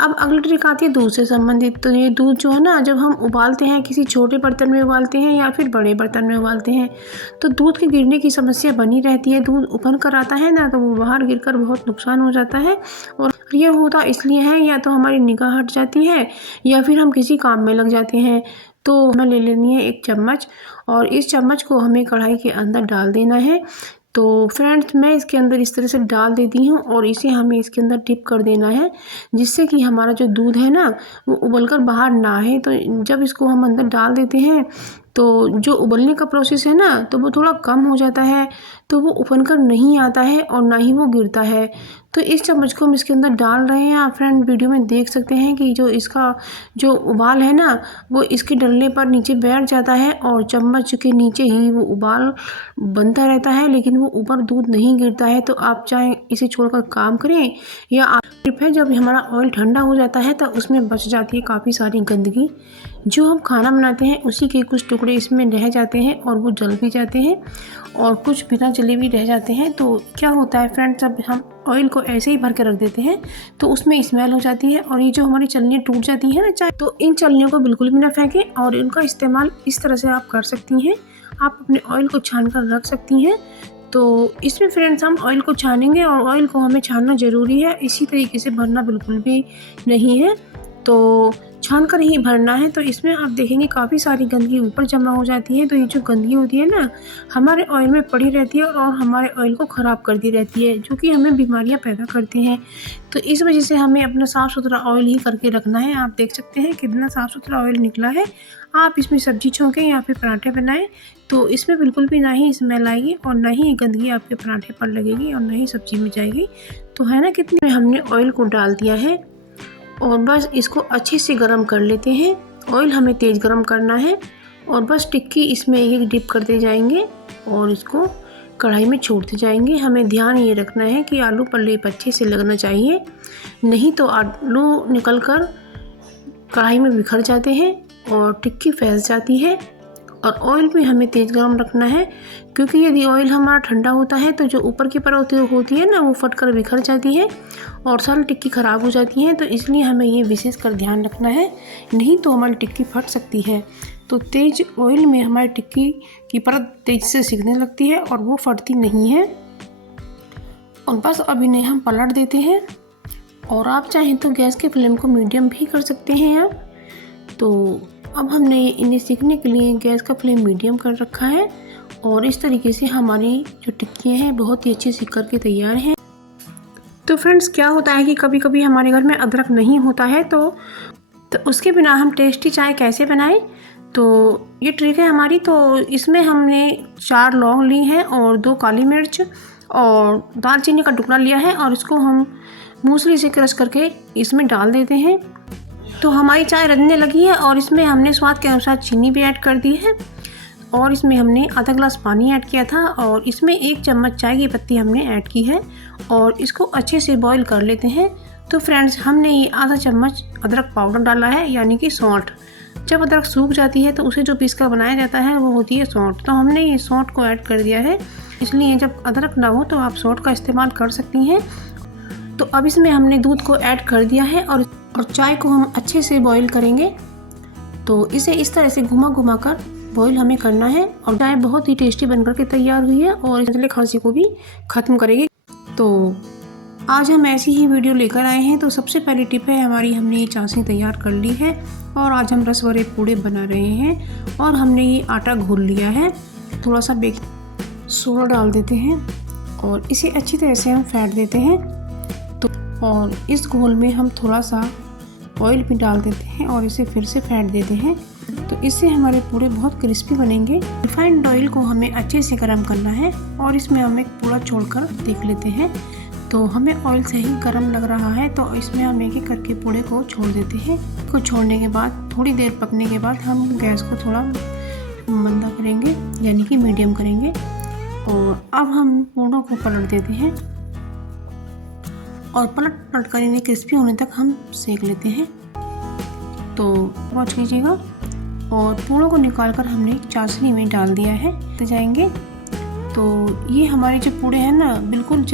अब अगली ट्रिक आती है दूध से संबंधित। तो ये दूध जो है ना, जब हम उबालते हैं, किसी छोटे बर्तन में उबालते हैं या फिर बड़े बर्तन में उबालते हैं, तो दूध के गिरने की समस्या बनी रहती है। दूध उबल कर आता है ना, तो वो बाहर गिरकर बहुत नुकसान हो जाता है। और ये होता इसलिए है, या तो हमारी निगाह हट जाती है या फिर हम किसी काम में लग जाते हैं। तो हमें ले लेनी है एक चम्मच, और इस चम्मच को हमें कढ़ाई के अंदर डाल देना है। तो फ्रेंड्स, मैं इसके अंदर इस तरह से डाल देती हूँ और इसे हमें इसके अंदर डिप कर देना है, जिससे कि हमारा जो दूध है ना, वो उबलकर बाहर ना आए। तो जब इसको हम अंदर डाल देते हैं, तो जो उबलने का प्रोसेस है ना, तो वो थोड़ा कम हो जाता है, तो वो उबल कर नहीं आता है और ना ही वो गिरता है। तो इस चम्मच को हम इसके अंदर डाल रहे हैं। आप फ्रेंड वीडियो में देख सकते हैं कि जो इसका जो उबाल है ना, वो इसके डलने पर नीचे बैठ जाता है और चम्मच के नीचे ही वो उबाल बनता रहता है, लेकिन वो ऊपर दूध नहीं गिरता है। तो आप चाहे इसे छोड़कर काम करें, या आप टिप है, जब हमारा ऑयल ठंडा हो जाता है तो उसमें बच जाती है काफ़ी सारी गंदगी। जो हम खाना बनाते हैं उसी के कुछ टुकड़े इसमें रह जाते हैं और वो जल भी जाते हैं, और कुछ बिना जले भी रह जाते हैं। तो क्या होता है फ्रेंड्स, जब हम ऑयल को ऐसे ही भर के रख देते हैं तो उसमें स्मेल हो जाती है और ये जो हमारी चलनियाँ टूट जाती हैं ना चाहे, तो इन चलनियों को बिल्कुल भी ना फेंकें और इनका इस्तेमाल इस तरह से आप कर सकती हैं। आप अपने ऑयल को छान कर रख सकती हैं। तो इसमें फ्रेंड्स हम ऑयल को छानेंगे और ऑयल को हमें छानना ज़रूरी है, इसी तरीके से भरना बिल्कुल भी नहीं है। तो छान कर ही भरना है। तो इसमें आप देखेंगे काफ़ी सारी गंदगी ऊपर जमा हो जाती है। तो ये जो गंदगी होती है ना, हमारे ऑयल में पड़ी रहती है और हमारे ऑयल को ख़राब करती रहती है, जो कि हमें बीमारियां पैदा करती हैं। तो इस वजह से हमें अपना साफ़ सुथरा ऑयल ही करके रखना है। आप देख सकते हैं कितना साफ़ सुथरा ऑयल निकला है। आप इसमें सब्जी छोंकें या फिर पराठे बनाएं, तो इसमें बिल्कुल भी ना ही स्मेल आएगी और ना ही गंदगी आपके पराठे पर लगेगी और ना ही सब्जी में जाएगी। तो है ना, कितने हमने ऑयल को डाल दिया है और बस इसको अच्छे से गर्म कर लेते हैं। ऑयल हमें तेज़ गर्म करना है और बस टिक्की इसमें एक डिप करते जाएंगे और इसको कढ़ाई में छोड़ते जाएंगे। हमें ध्यान ये रखना है कि आलू पर लेप अच्छे से लगना चाहिए, नहीं तो आलू निकलकर कढ़ाई में बिखर जाते हैं और टिक्की फैल जाती है। और ऑयल भी हमें तेज़ गर्म रखना है, क्योंकि यदि ऑयल हमारा ठंडा होता है तो जो ऊपर की परत होती है ना, वो फटकर बिखर जाती है और सारी टिक्की ख़राब हो जाती है। तो इसलिए हमें ये विशेष कर ध्यान रखना है, नहीं तो हमारी टिक्की फट सकती है। तो तेज़ ऑयल में हमारी टिक्की की परत तेज़ से सिकने लगती है और वो फटती नहीं है। और बस अब इन्हें हम पलट देते हैं, और आप चाहें तो गैस के फ्लेम को मीडियम भी कर सकते हैं आप। तो अब हमने इन्हें सीखने के लिए गैस का फ्लेम मीडियम कर रखा है और इस तरीके से हमारी जो टिक्कियाँ हैं बहुत ही अच्छी सीख करके तैयार हैं। तो फ्रेंड्स, क्या होता है कि कभी कभी हमारे घर में अदरक नहीं होता है, तो उसके बिना हम टेस्टी चाय कैसे बनाएं। तो ये ट्रिक है हमारी। तो इसमें हमने 4 लौंग ली हैं और 2 काली मिर्च और दालचीनी का टुकड़ा लिया है, और इसको हम मूसली से क्रश करके इसमें डाल देते हैं। तो हमारी चाय रंधने लगी है और इसमें हमने स्वाद के अनुसार चीनी भी ऐड कर दी है, और इसमें हमने आधा गिलास पानी ऐड किया था, और इसमें 1 चम्मच चाय की पत्ती हमने ऐड की है और इसको अच्छे से बॉईल कर लेते हैं। तो फ्रेंड्स, हमने ये आधा चम्मच अदरक पाउडर डाला है, यानी कि सौंठ। जब अदरक सूख जाती है तो उसे जो पीस कर बनाया जाता है वो होती है सौंठ। तो हमने ये सौंठ को ऐड कर दिया है, इसलिए जब अदरक ना हो तो आप सौंठ का इस्तेमाल कर सकती हैं। तो अब इसमें हमने दूध को ऐड कर दिया है और चाय को हम अच्छे से बॉईल करेंगे। तो इसे इस तरह से घुमा घुमा कर बॉईल हमें करना है, और चाय बहुत ही टेस्टी बनकर के तैयार हुई है और इसलिए खांसी को भी ख़त्म करेगी। तो आज हम ऐसी ही वीडियो लेकर आए हैं। तो सबसे पहली टिप है हमारी, हमने ये चाशनी तैयार कर ली है और आज हम रस भरे पूड़े बना रहे हैं। और हमने ये आटा घोल लिया है, थोड़ा सा बेकिंग सोडा डाल देते हैं और इसे अच्छी तरह से हम फेंट देते हैं। तो और इस घोल में हम थोड़ा सा ऑयल भी डाल देते हैं और इसे फिर से फेंट देते हैं। तो इससे हमारे पूड़े बहुत क्रिस्पी बनेंगे। रिफाइंड ऑयल को हमें अच्छे से गर्म करना है और इसमें हम एक पूड़ा छोड़कर देख लेते हैं। तो हमें ऑयल सही गर्म लग रहा है, तो इसमें हम एक एक करके पूड़े को छोड़ देते हैं। को छोड़ने के बाद थोड़ी देर पकने के बाद हम गैस को थोड़ा मंदा करेंगे, यानी कि मीडियम करेंगे, और अब हम पूड़ों को पलट देते हैं और पलट कर इन्हें क्रिस्पी होने तक हम सेक लेते हैं। तो वॉच कीजिएगा, और पूड़ों को निकालकर हमने चाशनी में डाल दिया है। तो जाएंगे, तो ये हमारे जो पूड़े हैं ना, बिल्कुल